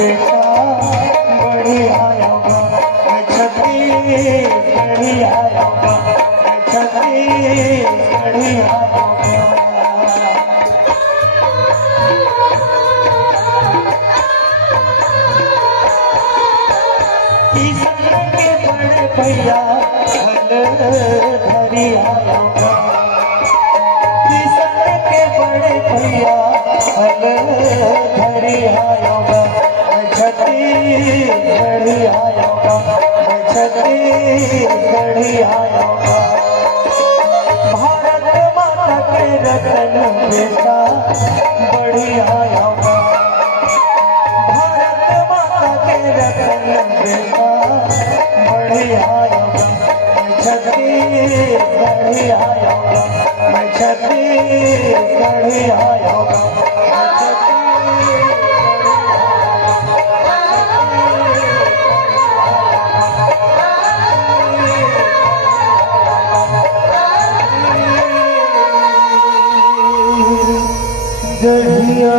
बेटा बढ़िया होगा, मैं छत्तीसगढ़ी आऊंगा, मैं छत्तीसगढ़ी आऊंगा। किसान के बड़े भैया हल धरी आऊंगा, किसान के बड़े भैया हल धरी आऊंगा, मैं छत्तीसगढ़ी आऊंगा, मैं छत्तीसगढ़ी आऊंगा। भारत माता के रतन बेटा बढ़िया आऊंगा, भारत माता के रतन बेटा बढ़िया आऊंगा, मैं छत्तीसगढ़ी आऊंगा, मैं छत्तीसगढ़ी आऊंगा। दहिया